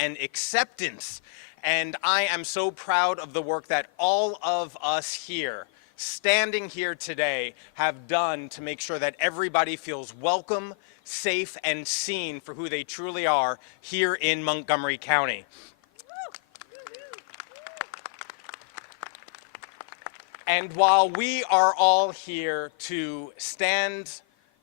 and acceptance. And I am so proud of the work that all of us here, standing here today, have done to make sure that everybody feels welcome, safe, and seen for who they truly are here in Montgomery County. And while we are all here to stand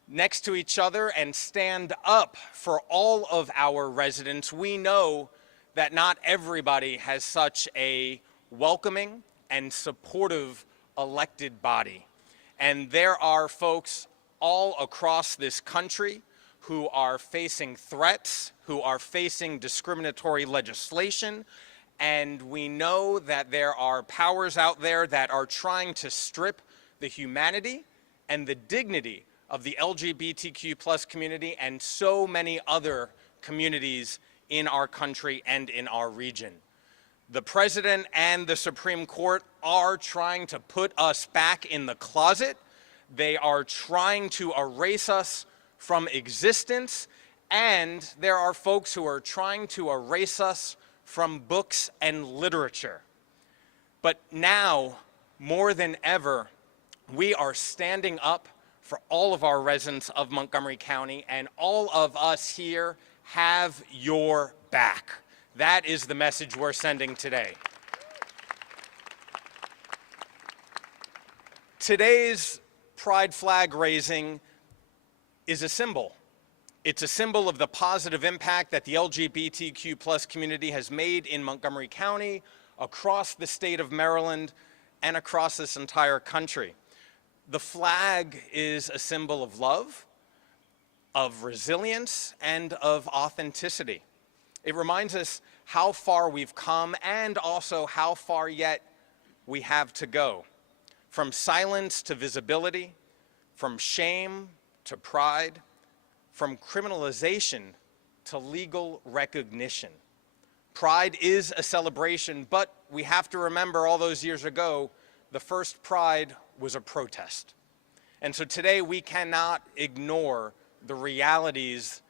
next to each other and stand up for all of our residents, we know that not everybody has such a welcoming and supportive elected body. And there are folks all across this country who are facing threats, who are facing discriminatory legislation, and we know that there are powers out there that are trying to strip the humanity and the dignity of the LGBTQ+ community and so many other communities in our country and in our region. The President and the Supreme Court are trying to put us back in the closet. They are trying to erase us from existence, and there are folks who are trying to erase us from books and literature. But now, more than ever, we are standing up for all of our residents of Montgomery County, and all of us here have your back. That is the message we're sending today. Today's pride flag raising is a symbol. It's a symbol of the positive impact that the LGBTQ+ community has made in Montgomery County, across the state of Maryland, and across this entire country. The flag is a symbol of love, of resilience, and of authenticity. It reminds us how far we've come and also how far yet we have to go. From silence to visibility, from shame to pride, from criminalization to legal recognition. Pride is a celebration, but we have to remember all those years ago, the first Pride was a protest. And so today we cannot ignore the realities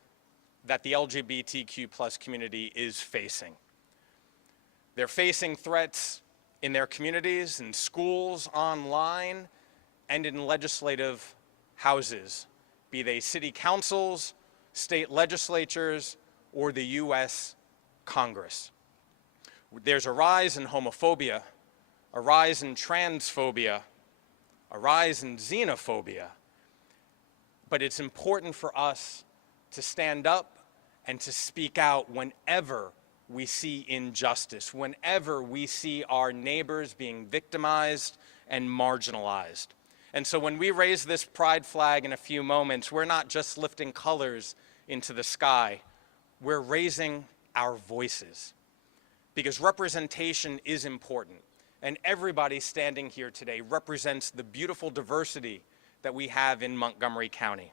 that the LGBTQ+ community is facing. They're facing threats in their communities, in schools, online, and in legislative houses, be they city councils, state legislatures, or the U.S. Congress. There's a rise in homophobia, a rise in transphobia, a rise in xenophobia, but it's important for us to stand up and to speak out whenever we see injustice, whenever we see our neighbors being victimized and marginalized. And so when we raise this pride flag in a few moments, we're not just lifting colors into the sky, we're raising our voices. Because representation is important, and everybody standing here today represents the beautiful diversity that we have in Montgomery County.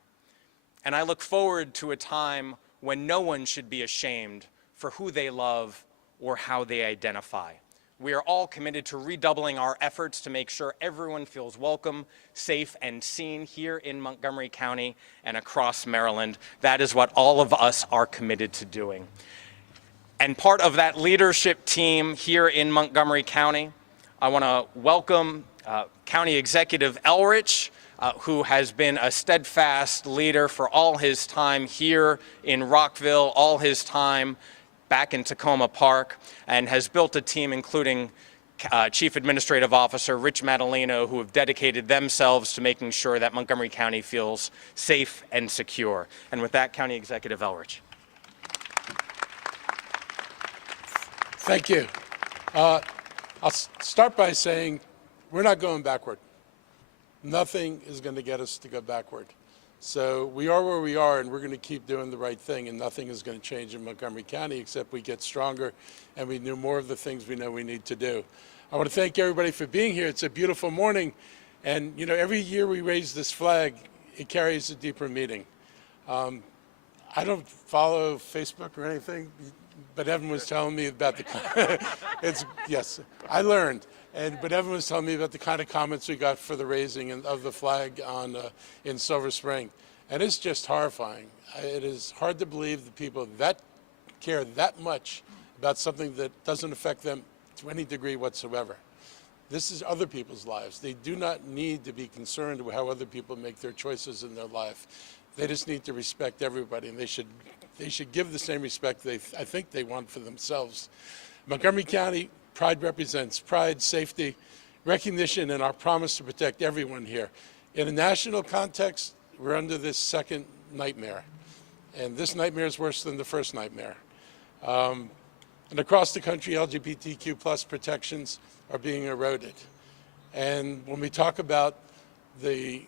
And I look forward to a time when no one should be ashamed for who they love or how they identify. We are all committed to redoubling our efforts to make sure everyone feels welcome, safe, and seen here in Montgomery County and across Maryland. That is what all of us are committed to doing. And part of that leadership team here in Montgomery County, I want to welcome County Executive Elrich, who has been a steadfast leader for all his time here in Rockville, all his time back in Tacoma Park, and has built a team including Chief Administrative Officer Rich Madalino, who have dedicated themselves to making sure that Montgomery County feels safe and secure. And with that, County Executive Elrich. Thank you. I'll start by saying we're not going backward. Nothing is going to get us to go backward. So we are where we are, and we're going to keep doing the right thing, and nothing is going to change in Montgomery County except we get stronger and we do more of the things we know we need to do. I want to thank everybody for being here. It's a beautiful morning, and you know, every year we raise this flag, it carries a deeper meaning. I don't follow Facebook or anything, but Evan was telling me about the, yes, I learned. But Evan was telling me about the kind of comments we got for the raising of the flag in Silver Spring. And it's just horrifying. It is hard to believe that people that care that much about something that doesn't affect them to any degree whatsoever. This is other people's lives. They do not need to be concerned with how other people make their choices in their life. They just need to respect everybody, and they should give the same respect I think they want for themselves. Montgomery County, pride represents pride, safety, recognition, and our promise to protect everyone here. In a national context, we're under this second nightmare, and this nightmare is worse than the first nightmare. And across the country, LGBTQ plus protections are being eroded. And when we talk about the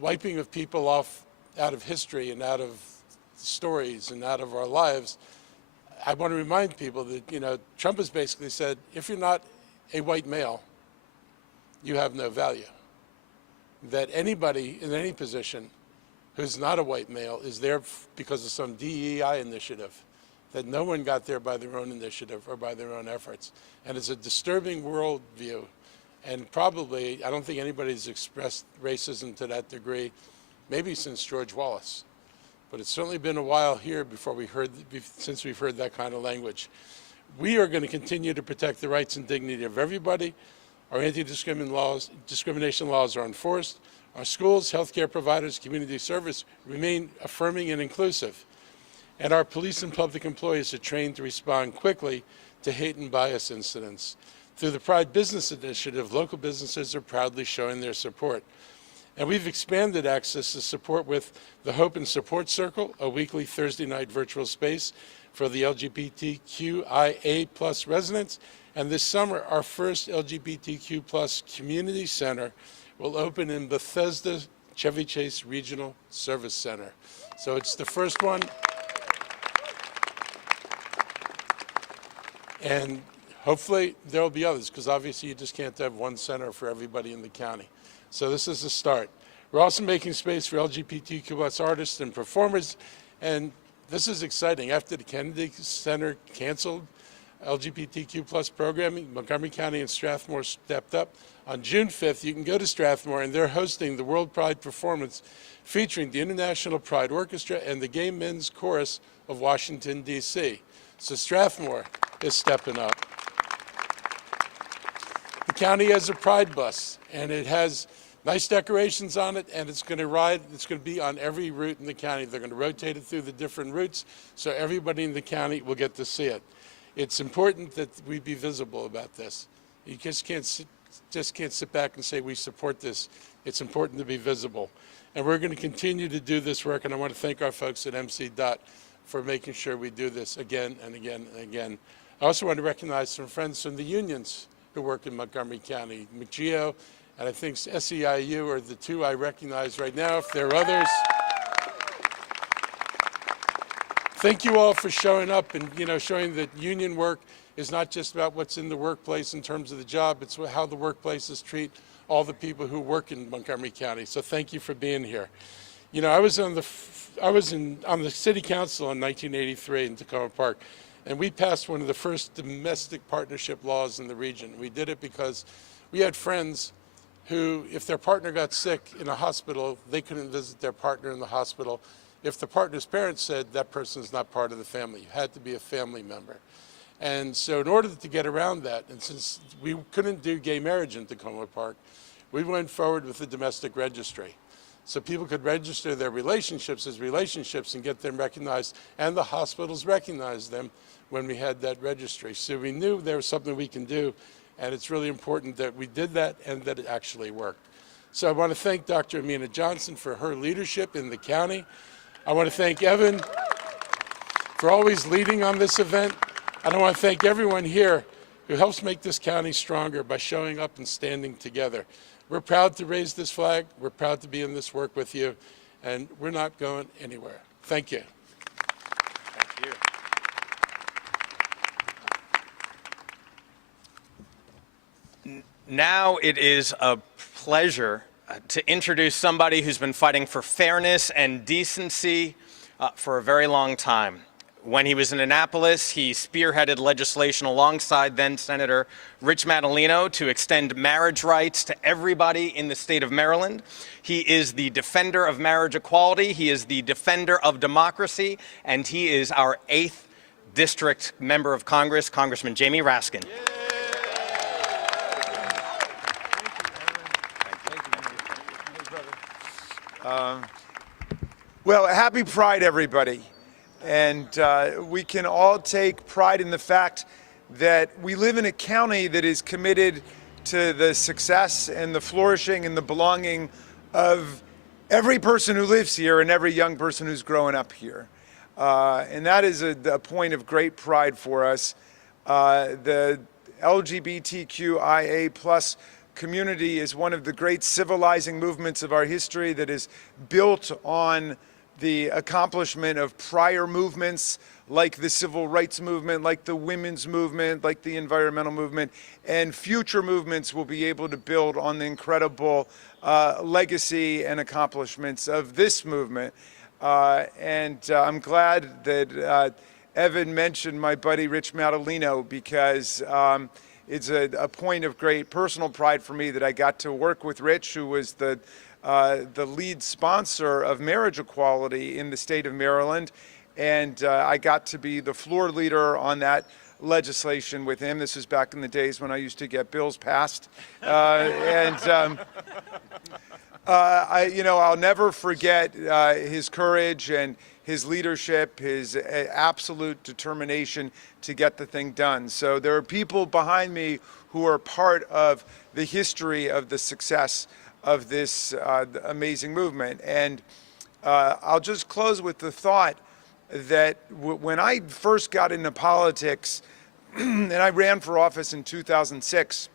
wiping of people off out of history and out of stories and out of our lives, I want to remind people that, Trump has basically said, if you're not a white male, you have no value. That anybody in any position who's not a white male is there because of some DEI initiative, that no one got there by their own initiative or by their own efforts. And it's a disturbing worldview. And probably, I don't think anybody's expressed racism to that degree, maybe since George Wallace. But it's certainly been a while here since we've heard that kind of language. We are going to continue to protect the rights and dignity of everybody. Our anti-discrimination laws are enforced. Our schools, healthcare providers, community service remain affirming and inclusive. And our police and public employees are trained to respond quickly to hate and bias incidents. Through the Pride Business Initiative, local businesses are proudly showing their support. And we've expanded access to support with the Hope and Support Circle, a weekly Thursday night virtual space for the LGBTQIA plus residents. And this summer, our first LGBTQ plus community center will open in Bethesda Chevy Chase Regional Service Center. So it's the first one. And hopefully there will be others, because obviously you just can't have one center for everybody in the county. So this is a start. We're also making space for LGBTQ+ artists and performers, and this is exciting. After the Kennedy Center canceled LGBTQ+ programming, Montgomery County and Strathmore stepped up. On June 5th, you can go to Strathmore, and they're hosting the World Pride performance featuring the International Pride Orchestra and the Gay Men's Chorus of Washington, D.C. So Strathmore is stepping up. The county has a Pride bus, and it has nice decorations on it, and it's going to be on every route in the county. They're going to rotate it through the different routes, so everybody in the county will get to see it. It's important that we be visible about this. You just can't sit back and say we support this. It's important to be visible. And we're going to continue to do this work, and I want to thank our folks at MC.Dot for making sure we do this again and again and again. I also want to recognize some friends from the unions who work in Montgomery County. McGeo and I think SEIU are the two I recognize right now. If there are others, thank you all for showing up and showing that union work is not just about what's in the workplace in terms of the job, it's how the workplaces treat all the people who work in Montgomery County. So thank you for being here. I was on the city council in 1983 in Tacoma Park, and we passed one of the first domestic partnership laws in the region. We did it because we had friends who, if their partner got sick in a hospital, they couldn't visit their partner in the hospital. If the partner's parents said that person's not part of the family, you had to be a family member. And so in order to get around that, and since we couldn't do gay marriage in Tacoma Park, we went forward with the domestic registry. So people could register their relationships as relationships and get them recognized, and the hospitals recognized them when we had that registry. So we knew there was something we can do, and it's really important that we did that and that it actually worked. So I want to thank Dr. Amina Johnson for her leadership in the county. I want to thank Evan for always leading on this event. And I want to thank everyone here who helps make this county stronger by showing up and standing together. We're proud to raise this flag. We're proud to be in this work with you, and we're not going anywhere. Thank you. Thank you. Now it is a pleasure to introduce somebody who's been fighting for fairness and decency for a very long time. When he was in Annapolis, he spearheaded legislation alongside then-Senator Rich Madaleno to extend marriage rights to everybody in the state of Maryland. He is the defender of marriage equality, he is the defender of democracy, and he is our 8th District Member of Congress, Congressman Jamie Raskin. Well, happy Pride, everybody. And we can all take pride in the fact that we live in a county that is committed to the success and the flourishing and the belonging of every person who lives here and every young person who's growing up here. And that is a point of great pride for us. The LGBTQIA+ community is one of the great civilizing movements of our history that is built on the accomplishment of prior movements like the civil rights movement, like the women's movement, like the environmental movement, and future movements will be able to build on the incredible legacy and accomplishments of this movement. I'm glad that Evan mentioned my buddy Rich Madalino, because it's a point of great personal pride for me that I got to work with Rich, who was the lead sponsor of marriage equality in the state of Maryland. And I got to be the floor leader on that legislation with him. This was back in the days when I used to get bills passed. I'll never forget his courage and his leadership, his absolute determination to get the thing done. So there are people behind me who are part of the history of the success of this amazing movement. And I'll just close with the thought that when I first got into politics, and I ran for office in 2006,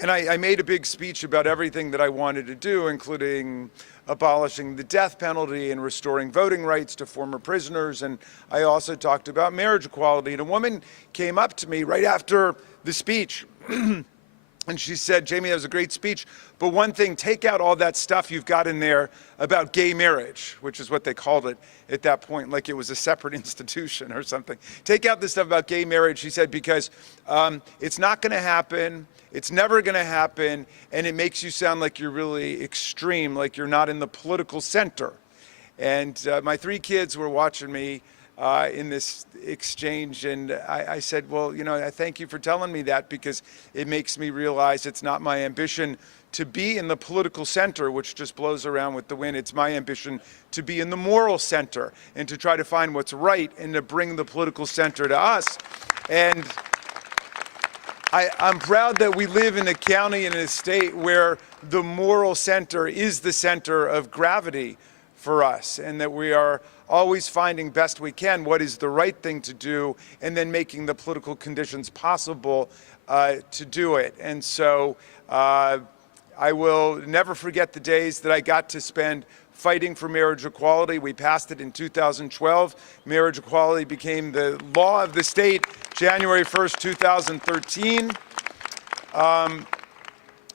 and I made a big speech about everything that I wanted to do, including abolishing the death penalty and restoring voting rights to former prisoners. And I also talked about marriage equality. And a woman came up to me right after the speech and she said, "Jamie, that was a great speech, but one thing, take out all that stuff you've got in there about gay marriage," which is what they called it at that point, like it was a separate institution or something. "Take out this stuff about gay marriage," she said, "because it's not going to happen, it's never going to happen, and it makes you sound like you're really extreme, like you're not in the political center." And my 3 kids were watching me in this exchange, and I said, "Well, I thank you for telling me that, because it makes me realize it's not my ambition to be in the political center, which just blows around with the wind. It's my ambition to be in the moral center and to try to find what's right and to bring the political center to us." And I'm proud that we live in a county and a state where the moral center is the center of gravity for us, and that we are always finding best we can what is the right thing to do, and then making the political conditions possible to do it. And so I will never forget the days that I got to spend fighting for marriage equality. We passed it in 2012. Marriage equality became the law of the state January 1st, 2013.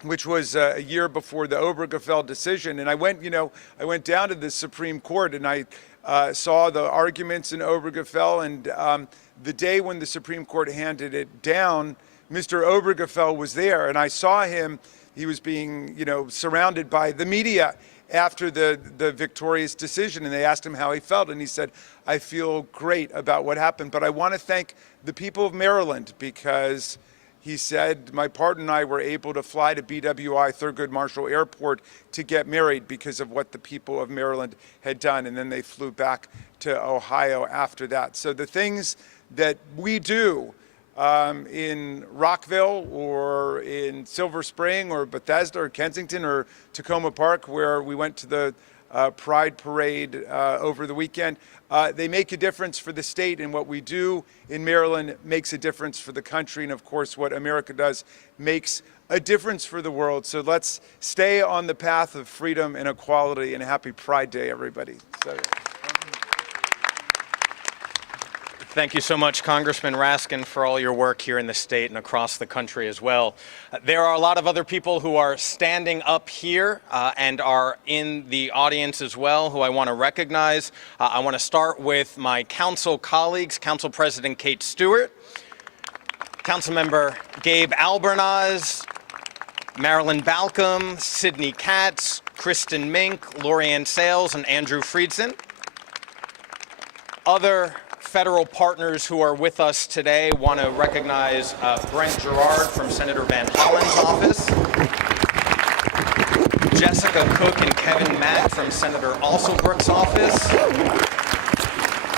Which was a year before the Obergefell decision. And I went down to the Supreme Court, and I saw the arguments in Obergefell, and the day when the Supreme Court handed it down, Mr. Obergefell was there, and I saw him. He was being, surrounded by the media after the victorious decision, and they asked him how he felt, and he said, "I feel great about what happened, but I want to thank the people of Maryland, because," he said, "my partner and I were able to fly to BWI Thurgood Marshall Airport to get married because of what the people of Maryland had done." And then they flew back to Ohio after that. So the things that we do in Rockville or in Silver Spring or Bethesda or Kensington or Tacoma Park, where we went to the Pride Parade over the weekend, they make a difference for the state, and what we do in Maryland makes a difference for the country, and of course what America does makes a difference for the world. So let's stay on the path of freedom and equality, and happy Pride Day, everybody. Thank you so much, Congressman Raskin, for all your work here in the state and across the country as well. There are a lot of other people who are standing up here and are in the audience as well, who I want to recognize. I want to start with my council colleagues, Council President Kate Stewart, Councilmember Gabe Albernaz, Marilyn Balcom, Sidney Katz, Kristen Mink, Lorianne Sales, and Andrew Friedson. Other federal partners who are with us today. Want to recognize Brent Gerard from Senator Van Hollen's office, Jessica Cook and Kevin Mack from Senator Alsobrook's office.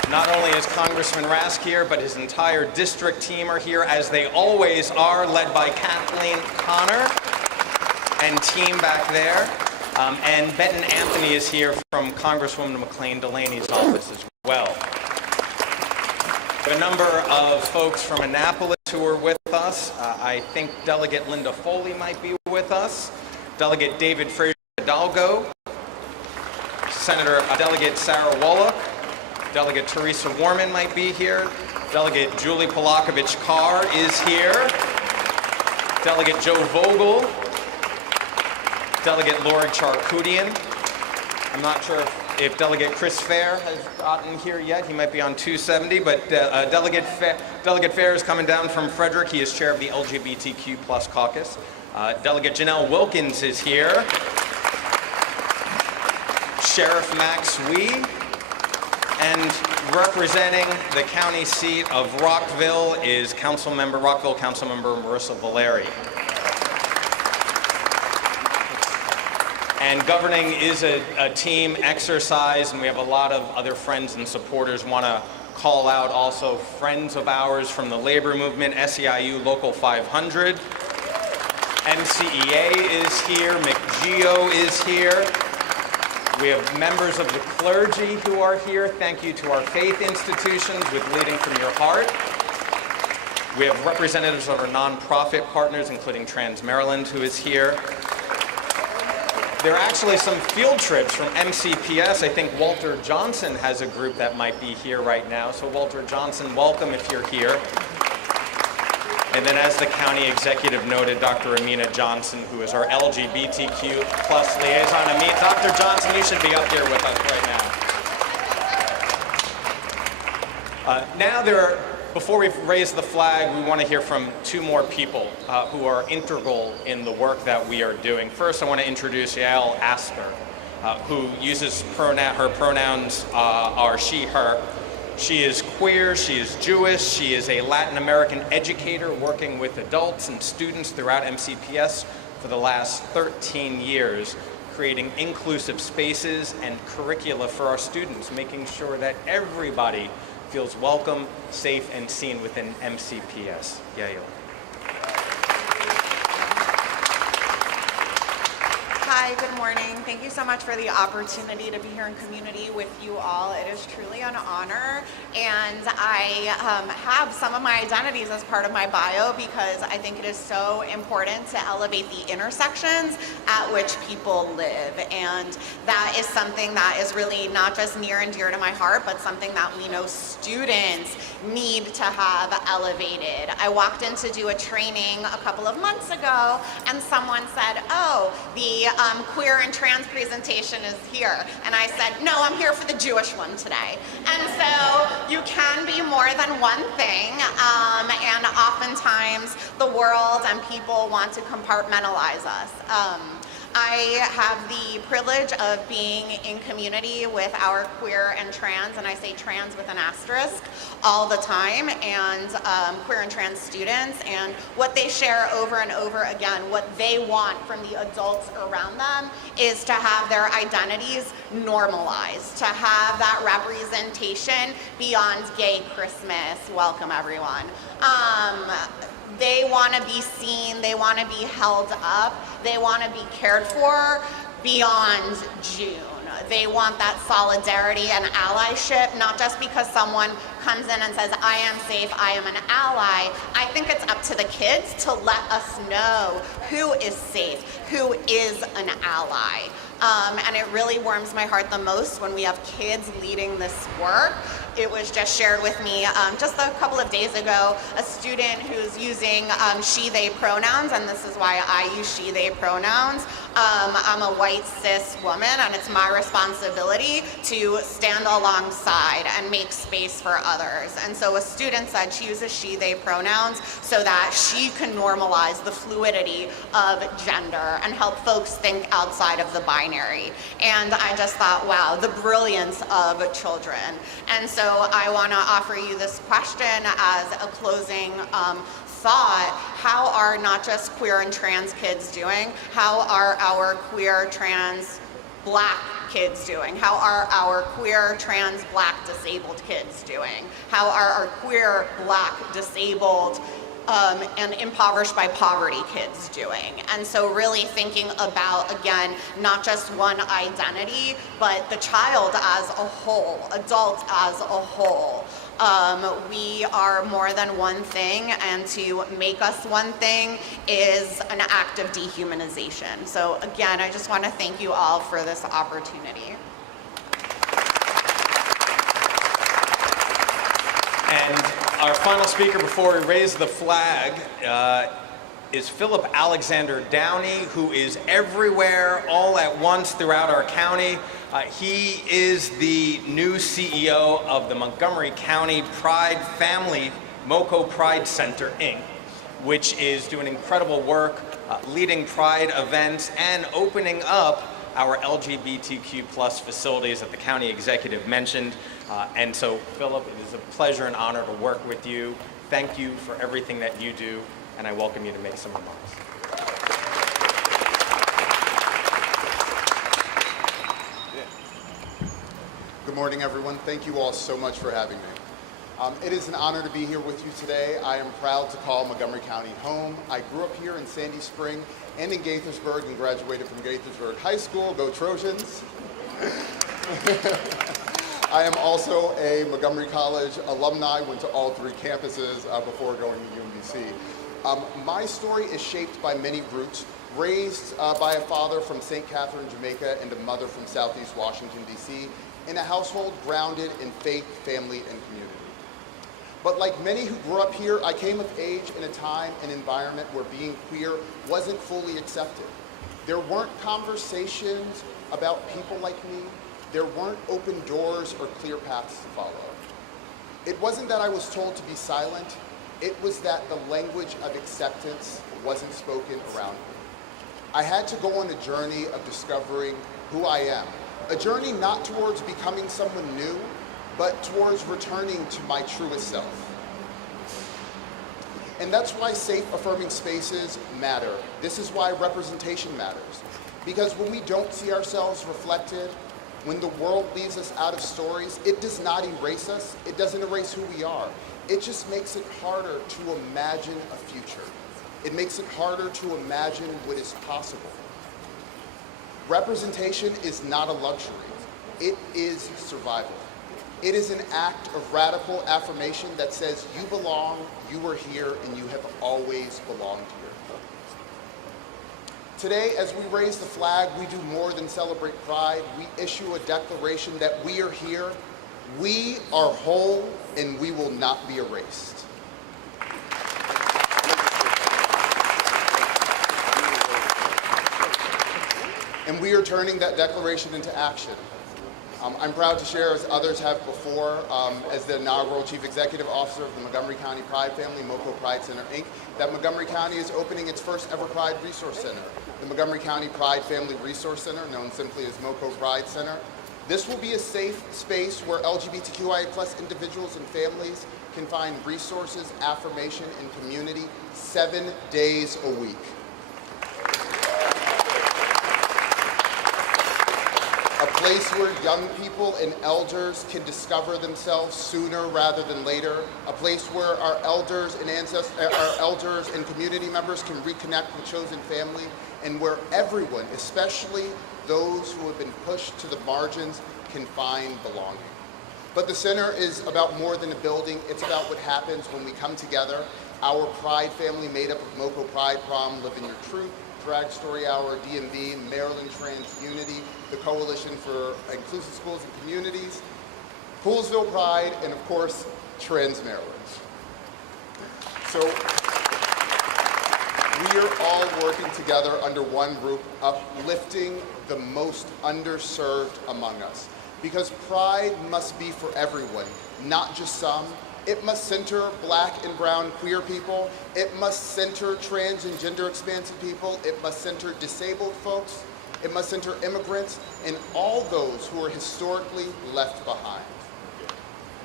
Not only is Congressman Rask here, but his entire district team are here, as they always are, led by Kathleen Connor and team back there. And Benton Anthony is here from Congresswoman McLean Delaney's office as well. A number of folks from Annapolis who are with us. I think Delegate Linda Foley might be with us. Delegate David Fraser Hidalgo. Delegate Sarah Wallach. Delegate Teresa Warman might be here. Delegate Julie Polakovich Carr is here. Delegate Joe Vogel. Delegate Lori Charkoudian. I'm not sure if Delegate Chris Fair has gotten here yet. He might be on 270, but Delegate Fair is coming down from Frederick. He is chair of the LGBTQ+ caucus. Delegate Janelle Wilkins is here. Sheriff Max Wee. And representing the county seat of Rockville is Rockville Councilmember Marissa Valeri. And governing is a team exercise, and we have a lot of other friends and supporters. Want to call out also friends of ours from the labor movement, SEIU Local 500. MCEA is here, McGeo is here. We have members of the clergy who are here. Thank you to our faith institutions with Leading from Your Heart. We have representatives of our nonprofit partners, including Trans Maryland, who is here. There are actually some field trips from MCPS. I think Walter Johnson has a group that might be here right now. So Walter Johnson, welcome if you're here. And then, as the county executive noted, Dr. Amina Johnson, who is our LGBTQ+ liaison. Amina, Dr. Johnson, you should be up here with us right now. Before we raise the flag, we want to hear from two more people who are integral in the work that we are doing. First, I want to introduce Yael Asper, who uses her pronouns are she, her. She is queer, she is Jewish, she is a Latin American educator working with adults and students throughout MCPS for the last 13 years, creating inclusive spaces and curricula for our students, making sure that everybody feels welcome, safe, and seen within MCPS. Yael. Hi, good morning. Thank you so much for the opportunity to be here in community with you all. It is truly an honor, and I have some of my identities as part of my bio because I think it is so important to elevate the intersections at which people live, and that is something that is really not just near and dear to my heart, but something that we know students need to have elevated. I walked in to do a training a couple of months ago, and someone said, "Oh, the queer and trans presentation is here." And I said, "No, I'm here for the Jewish one today." And so you can be more than one thing, and oftentimes the world and people want to compartmentalize us. I have the privilege of being in community with our queer and trans, and I say trans with an asterisk, all the time, and queer and trans students, and what they share over and over again, what they want from the adults around them is to have their identities normalized, to have that representation beyond gay Christmas. Welcome, everyone. They want to be seen, they want to be held up, they want to be cared for beyond June. They want that solidarity and allyship, not just because someone comes in and says, "I am safe, I am an ally." I think it's up to the kids to let us know who is safe, who is an ally. And it really warms my heart the most when we have kids leading this work. It was just shared with me just a couple of days ago, a student who's using she, they pronouns, and this is why I use she, they pronouns. I'm a white cis woman, and it's my responsibility to stand alongside and make space for others. And so a student said she uses she, they pronouns so that she can normalize the fluidity of gender and help folks think outside of the binary. And I just thought, wow, the brilliance of children. And so I want to offer you this question as a closing thought. How are not just queer and trans kids doing? How are our queer, trans, Black kids doing? How are our queer, trans, Black, disabled kids doing? How are our queer, Black, disabled, and impoverished by poverty kids doing? And so really thinking about, again, not just one identity, but the child as a whole, adult as a whole. We are more than one thing, and to make us one thing is an act of dehumanization. So again, I just want to thank you all for this opportunity. And our final speaker before we raise the flag is Philip Alexander Downey, who is everywhere all at once throughout our county. He is the new CEO of the Montgomery County Pride Family MoCo Pride Center, Inc., which is doing incredible work, leading Pride events and opening up our LGBTQ plus facilities that the county executive mentioned. And so, Philip, it is a pleasure and honor to work with you. Thank you for everything that you do, and I welcome you to make some remarks. Good morning, everyone. Thank you all so much for having me. It is an honor to be here with you today. I am proud to call Montgomery County home. I grew up here in Sandy Spring and in Gaithersburg and graduated from Gaithersburg High School. Go Trojans. I am also a Montgomery College alumni, went to all three campuses before going to UMBC. My story is shaped by many roots, raised by a father from St. Catherine, Jamaica, and a mother from Southeast Washington, D.C., in a household grounded in faith, family, and community. But like many who grew up here, I came of age in a time and environment where being queer wasn't fully accepted. There weren't conversations about people like me. There weren't open doors or clear paths to follow. It wasn't that I was told to be silent. It was that the language of acceptance wasn't spoken around me. I had to go on a journey of discovering who I am. A journey not towards becoming someone new, but towards returning to my truest self. And that's why safe, affirming spaces matter. This is why representation matters. Because when we don't see ourselves reflected, when the world leaves us out of stories, it does not erase us. It doesn't erase who we are. It just makes it harder to imagine a future. It makes it harder to imagine what is possible. Representation is not a luxury. It is survival. It is an act of radical affirmation that says you belong, you are here, and you have always belonged here. Today, as we raise the flag, we do more than celebrate pride. We issue a declaration that we are here, we are whole, and we will not be erased. And we are turning that declaration into action. I'm proud to share, as others have before, as the inaugural Chief Executive Officer of the Montgomery County Pride Family MoCo Pride Center, Inc., that Montgomery County is opening its first ever Pride Resource Center, the Montgomery County Pride Family Resource Center, known simply as MoCo Pride Center. This will be a safe space where LGBTQIA+ individuals and families can find resources, affirmation, and community 7 days a week. A place where young people and elders can discover themselves sooner rather than later. A place where our elders and community members can reconnect with chosen family, and where everyone, especially those who have been pushed to the margins, can find belonging. But the center is about more than a building. It's about what happens when we come together. Our Pride family, made up of MoCo Pride Prom, Live in Your Truth, Drag Story Hour, DMV, Maryland Trans Unity, the Coalition for Inclusive Schools and Communities, Poolsville Pride, and of course, Trans Maryland. So we are all working together under one roof, uplifting the most underserved among us. Because pride must be for everyone, not just some. It must center Black and brown queer people. It must center trans and gender expansive people. It must center disabled folks. It must center immigrants and all those who are historically left behind.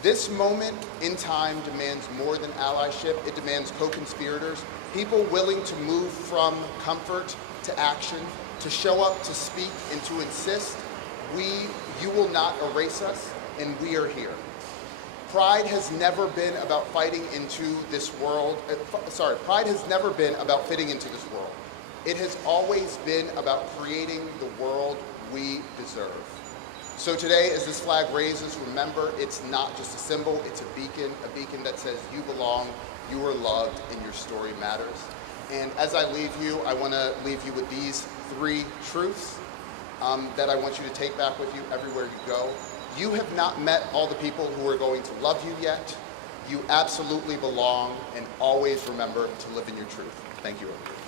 This moment in time demands more than allyship. It demands co-conspirators, people willing to move from comfort to action, to show up, to speak, and to insist. You will not erase us, and we are here. Pride has never been about fighting into this world. Pride has never been about fitting into this world. It has always been about creating the world we deserve. So today, as this flag raises, remember, it's not just a symbol, it's a beacon that says you belong, you are loved, and your story matters. And as I leave you, I want to leave you with these 3 truths that I want you to take back with you everywhere you go. You have not met all the people who are going to love you yet. You absolutely belong, and always remember to live in your truth. Thank you, everyone.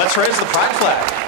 Let's raise the pride flag.